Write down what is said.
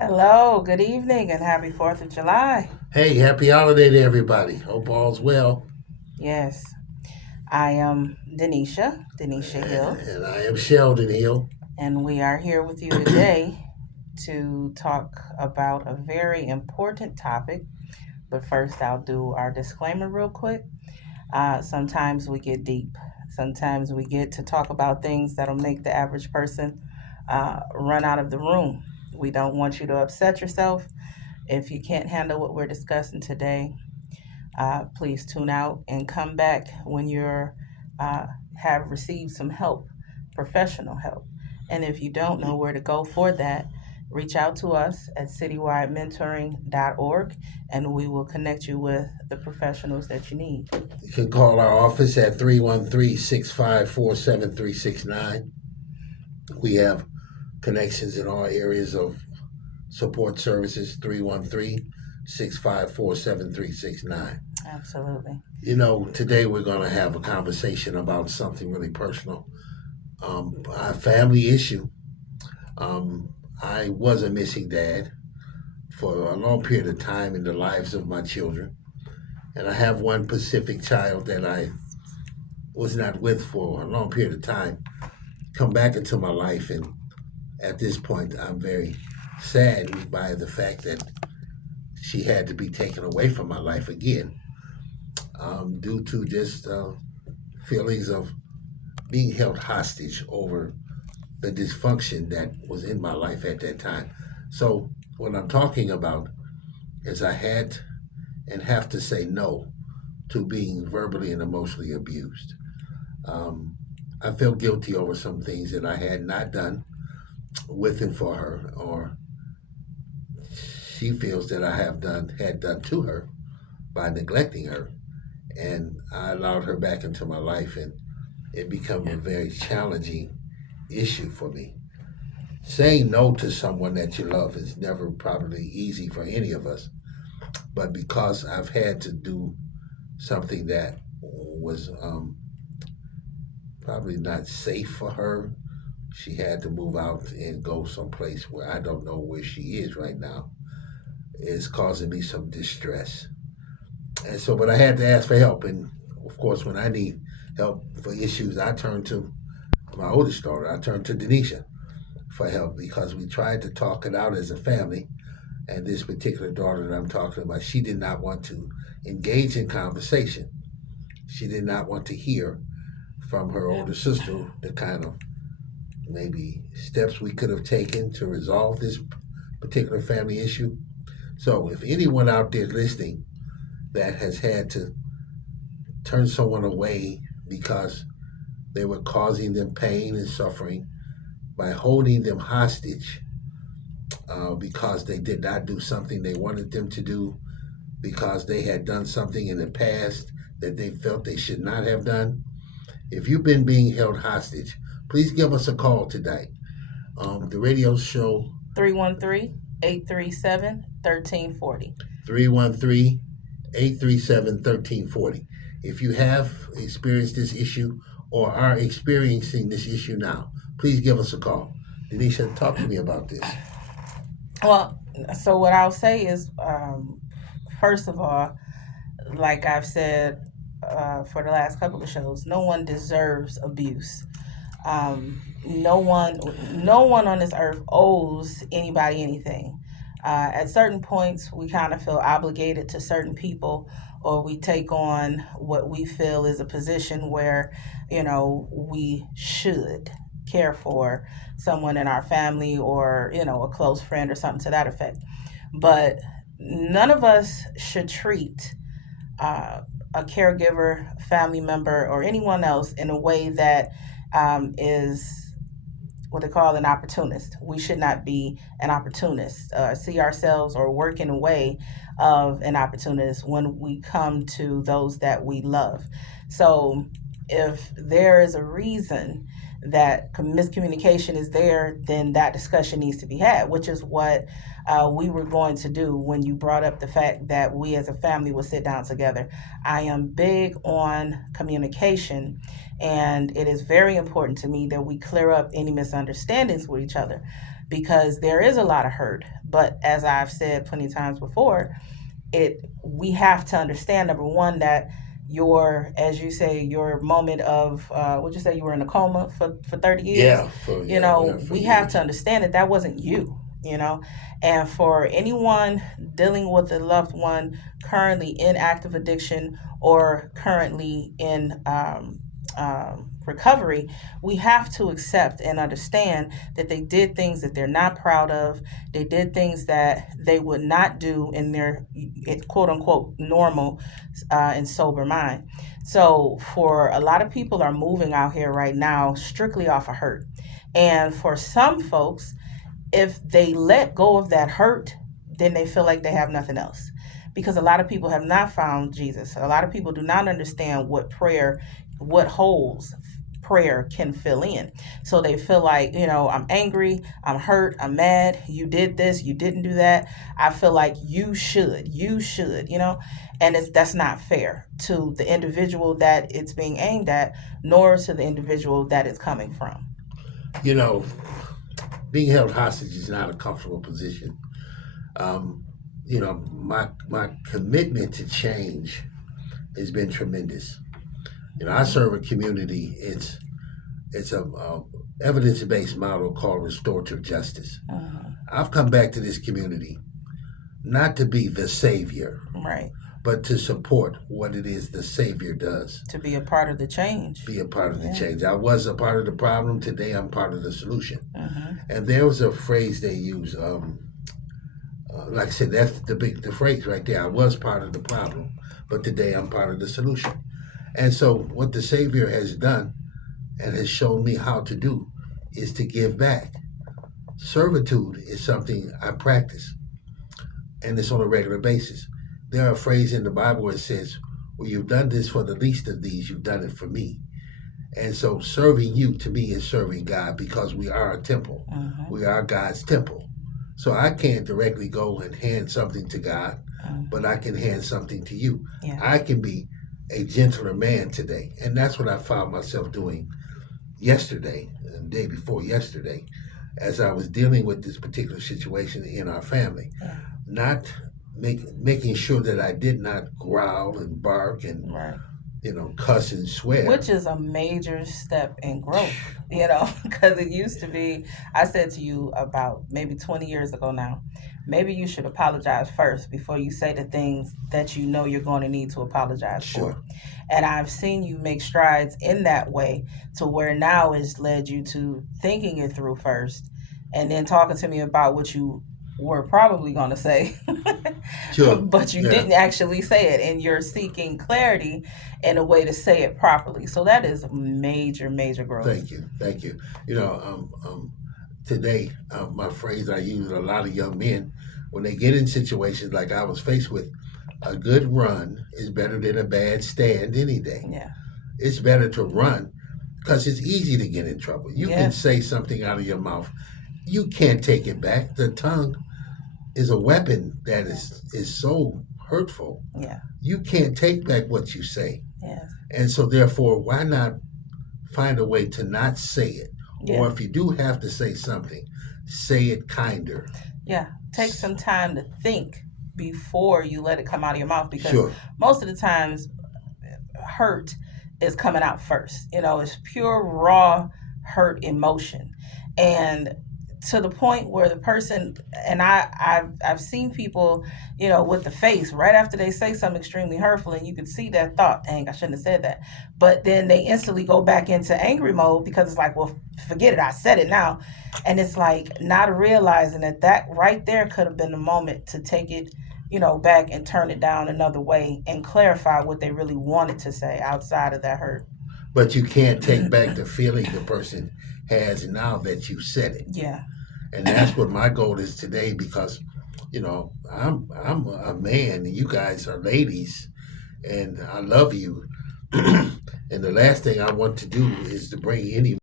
Hello, good evening, and happy 4th of July. Hey, happy holiday to everybody. Hope all's well. Yes, I am Denisha Hill, And I am Sheldon Hill. and we are here with you today to talk about a very important topic. But first, I'll do our disclaimer real quick. Sometimes we get deep, sometimes we get to talk about things that'll make the average person run out of the room. We don't want you to upset yourself. If you can't handle what we're discussing today, please tune out and come back when you're uh, have received some help, professional help. And if you don't know where to go for that, reach out to us at citywidementoring.org and we will connect you with the professionals that you need. You can call our office at 313-654-7369. We have connections in all areas of support services, 313-654-7369. Absolutely. Today we're going to have a conversation about something really personal, a family issue. I was a missing dad for a long period of time in the lives of my children. And I have one Pacific child that I was not with for a long period of time come back into my life. And at this point, I'm very saddened by the fact that she had to be taken away from my life again, due to just feelings of being held hostage over the dysfunction that was in my life at that time. So, what I'm talking about is I had and have to say no to being verbally and emotionally abused. Um, I felt guilty over some things that I had not done with and for her, or she feels that I had done to her by neglecting her, and I allowed her back into my life, and it became a very challenging issue for me. Saying no to someone that you love is never probably easy for any of us, but because I've had to do something that was probably not safe for her. She had to move out and go someplace where I don't know where she is right now. It's causing me some distress. And so, but I had to ask for help. And of course, when I need help for issues, I turn to my oldest daughter. I turn to Denisha for help because we tried to talk it out as a family. And this particular daughter that I'm talking about, she did not want to engage in conversation. She did not want to hear from her older sister the kind of maybe steps we could have taken to resolve this particular family issue. So, if anyone out there listening that has had to turn someone away because they were causing them pain and suffering by holding them hostage because they did not do something they wanted them to do, because they had done something in the past that they felt they should not have done. If you've been being held hostage, please give us a call today. The radio show 313-837-1340. 313-837-1340. If you have experienced this issue or are experiencing this issue now, please give us a call. Denisha, talk to me about this. Well, so what I'll say is, first of all, like I've said for the last couple of shows, no one deserves abuse. No one on this earth owes anybody anything. At certain points, we kind of feel obligated to certain people, or we take on what we feel is a position where, we should care for someone in our family or, a close friend or something to that effect. But none of us should treat a caregiver, family member, or anyone else in a way that is what they call an opportunist. We should not be an opportunist, see ourselves or work in a way of an opportunist when we come to those that we love. So if there is a reason that miscommunication is there, then that discussion needs to be had, which is what we were going to do when you brought up the fact that we as a family will sit down together. I am big on communication, and it is very important to me that we clear up any misunderstandings with each other. because there is a lot of hurt. But as I've said plenty of times before, it we have to understand, number one, that your, as you say, your moment of would you say you were in a coma for 30 years, For we have to years. understand that that wasn't you, and for anyone dealing with a loved one currently in active addiction or currently in recovery, we have to accept and understand that they did things that they're not proud of. They did things that they would not do in their quote unquote normal and sober mind. So, for a lot of people are moving out here right now strictly off of hurt. And for some folks, if they let go of that hurt, then they feel like they have nothing else. Because a lot of people have not found Jesus. A lot of people do not understand what holes prayer can fill in. So they feel like, I'm angry, I'm hurt, I'm mad, you did this, you didn't do that. I feel like you should, and that's not fair to the individual that it's being aimed at, nor to the individual that it's coming from. You know, being held hostage is not a comfortable position. Um, my commitment to change has been tremendous. I Mhm. serve a community. It's a evidence based model called restorative justice. Mhm. I've come back to this community not to be the savior, Right. but to support what it is the savior does. To be a part of the change. Be a part of the Yeah. change. I was a part of the problem. Today, I'm part of the solution. Mhm. And there was a phrase they use. Like I said, that's the phrase right there. I was part of the problem, but today I'm part of the solution. And so, what the Savior has done and has shown me how to do is to give back. Servitude is something I practice, and it's on a regular basis. There are phrases in the Bible where it says, "Well, you've done this for the least of these, you've done it for me." And so, serving you to me is serving God because we are a temple. Mhm. We are God's temple. So I can't directly go and hand something to God, but Mhm. I can hand something to you. Yeah. I can be a gentler man today. And that's what I found myself doing yesterday, and the day before yesterday, as I was dealing with this particular situation in our family. Yeah. Not making sure that I did not growl and bark and, Right. cuss and Which swear. is a major step in growth, because it used to be, I said to you about maybe 20 years ago now, maybe you should apologize first before you say the things that you know you're going to need to apologize for. Sure. And I've seen you make strides in that way to where now it's led you to thinking it through first and then talking to me about what you were probably going to say, Sure. but you Yeah. didn't actually say it, and you're seeking clarity and a way to say it properly. So that is major, major growth. Thank you. Thank you. Today, my phrase I use with a lot of young men when they get in situations like I was faced with, a good run is better than a bad stand any day. Yeah. It's better to run because it's easy to get in trouble. You can Yes. say something out of your mouth, you can't take it back. The tongue is a weapon that Yeah. is so hurtful. Yeah. You can't take back what you say. Yes. And so, therefore, why not find a way to not say it? Or Yeah. if you do have to say something, say it kinder. Yeah. Take some time to think before you let it come out of your mouth, because Sure. most of the times hurt is coming out first. It's pure raw hurt emotion. And to the point where the person, and I've seen people, with the face right after they say something extremely hurtful, and you can see that thought, dang, I shouldn't have said that. But then they instantly go back into angry mode because it's like, well, forget it, I said it now. And it's like not realizing that that right there could have been the moment to take it, back and turn it down another way and clarify what they really wanted to say outside of that hurt. But you can't take back the feeling the person has now that you said it. Yeah. And that's what my goal is today because, I'm a man and you guys are ladies and I love you. And the last thing I want to do is to bring any